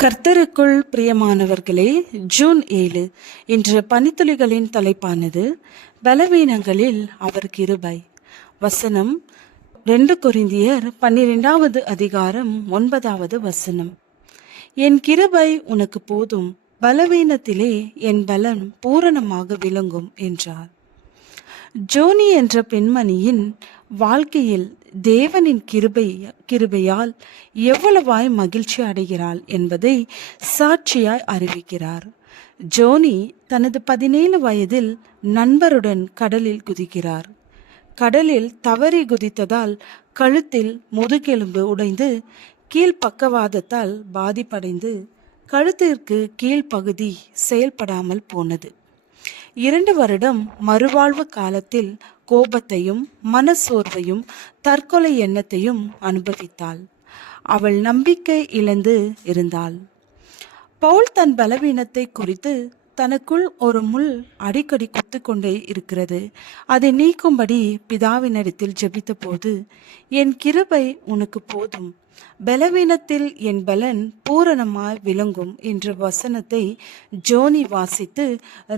கர்த்தருக்குள் பிரியமானவர்களே, ஜூன் 7 இன்று பனித்துளிகளின் தலைப்பானது பலவீனங்களில் அவர் கிருபை. வசனம் 2 கொரிந்தியர் 12வது அதிகாரம் 9வது வசனம். என் கிருபை உனக்கு போதும், பலவீனத்திலே என் பலன் பூரணமாக விளங்கும் என்றார். ஜோனி என்ற பெண்மணியின் வாழ்க்கையில் தேவனின் கிருபையால் எவ்வளவாய் மகிழ்ச்சி அடைகிறாள் என்பதை சாட்சியாய் அறிவிக்கிறார். ஜோனி தனது 17 வயதில் நண்பருடன் கடலில் குதிக்கிறார். கடலில் தவறி குதித்ததால் கழுத்தில் முதுகெலும்பு உடைந்து கீழ்ப்பக்கவாதத்தால் பாதிப்படைந்து கழுத்திற்கு கீழ்ப்பகுதி செயல்படாமல் போனது. 2 வருடம் மறுவாழ்வு காலத்தில் கோபத்தையும் மனசோர்வையும் தற்கொலை எண்ணத்தையும் அனுபவித்தாள். அவள் நம்பிக்கை இழந்து இருந்தாள். பவுல் தன் பலவீனத்தை குறித்து தனக்குள் ஒரு முள் அடிக்கடி குத்திக்கொண்டே இருக்கிறது, அதை நீக்கும்படி பிதாவினிடத்தில் ஜெபித்த போது, என் கிருபை உனக்கு போதும், பலவீனத்தில் என் பலன் பூரணமாய் விளங்கும் என்ற வசனத்தை ஜோனி வாசித்து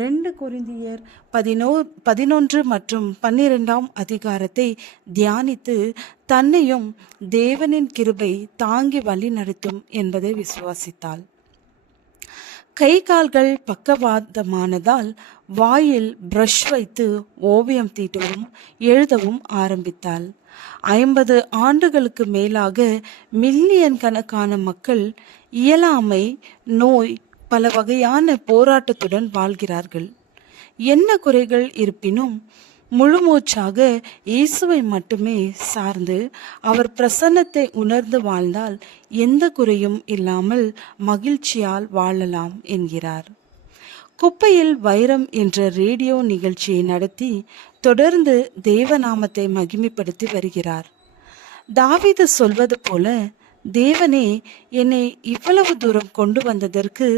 2 கொரிந்தியர் 11 மற்றும் 12ஆம் அதிகாரத்தை தியானித்து தன்னையும் தேவனின் கிருபை தாங்கி வழி நடத்தும் என்பதை விசுவாசித்தாள். கை கால்கள் பக்கவாதமானதால் வாயில் பிரஷ் வைத்து ஓவியம் தீட்டவும் எழுதவும் ஆரம்பித்தாள். 50 ஆண்டுகளுக்கு மேலாக மில்லியன் கணக்கான மக்கள் இயலாமை, நோய், பல வகையான போராட்டத்துடன் வாழ்கிறார்கள். என்ன குறைகள் இருப்பினும் முழுமூச்சாக இயேசுவை மட்டுமே சார்ந்து அவர் பிரசன்னத்தை உணர்ந்து வாழ்ந்தால் எந்த குறையும் இல்லாமல் மகிழ்ச்சியால் வாழலாம் என்கிறார். குப்பையில் வைரம் என்ற ரேடியோ நிகழ்ச்சியை நடத்தி தொடர்ந்து தேவநாமத்தை மகிமைப்படுத்தி வருகிறார். தாவீது சொல்வது போல, தேவனே, என்னை இவ்வளவு தூரம் கொண்டு வந்ததற்கு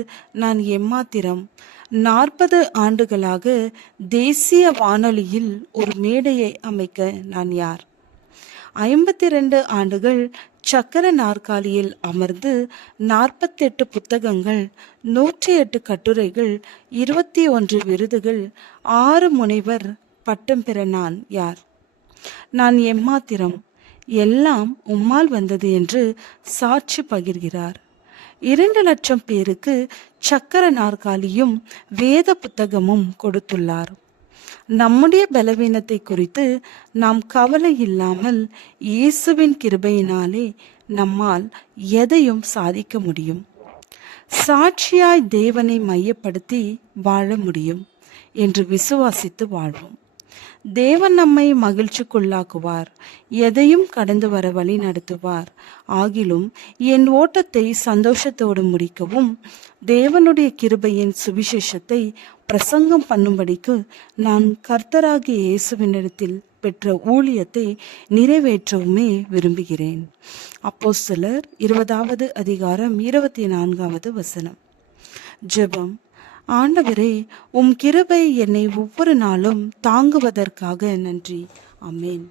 நான் எம்மாத்திரம். 40 ஆண்டுகளாக தேசிய வானொலியில் ஒரு மேடையை அமைக்க நான் யார்? 52 ஆண்டுகள் சக்கர நாற்காலியில் அமர்ந்து 48 புத்தகங்கள், 108 கட்டுரைகள், 21 விருதுகள், 6 முனைவர் பட்டம் பெற நான் யார்? நான் எம்மாத்திரம், எல்லாம் உம்மால் வந்தது என்று சாட்சி பகிர்கிறார். 2 லட்சம் பேருக்கு சக்கர நாற்காலியும் வேத புத்தகமும் கொடுத்துள்ளார். நம்முடைய பலவீனத்தை குறித்து நாம் கவலை இல்லாமல் இயேசுவின் கிருபையினாலே நம்மால் எதையும் சாதிக்க முடியும். சாட்சியாய் தேவனை மையப்படுத்தி வாழ முடியும் என்று விசுவாசித்து வாழ்வோம். தேவன் நம்மை மகிழ்ச்சிக்குள்ளாக்குவார், எதையும் கடந்து வர வழி நடத்துவார். ஆகிலும் என் ஓட்டத்தை சந்தோஷத்தோடு முடிக்கவும் தேவனுடைய கிருபையின் சுவிசேஷத்தை பிரசங்கம் பண்ணும்படிக்கு நான் கர்த்தராகிய இயேசுவினிடத்தில் பெற்ற ஊழியத்தை நிறைவேற்றவுமே விரும்புகிறேன். அப்போஸ்தலர் 20வது அதிகாரம் 24வது வசனம். ஜெபம். ஆண்டவரே, உம் கிருபை என்னை ஒவ்வொரு நாளும் தாங்குவதற்காக நன்றி. ஆமென்.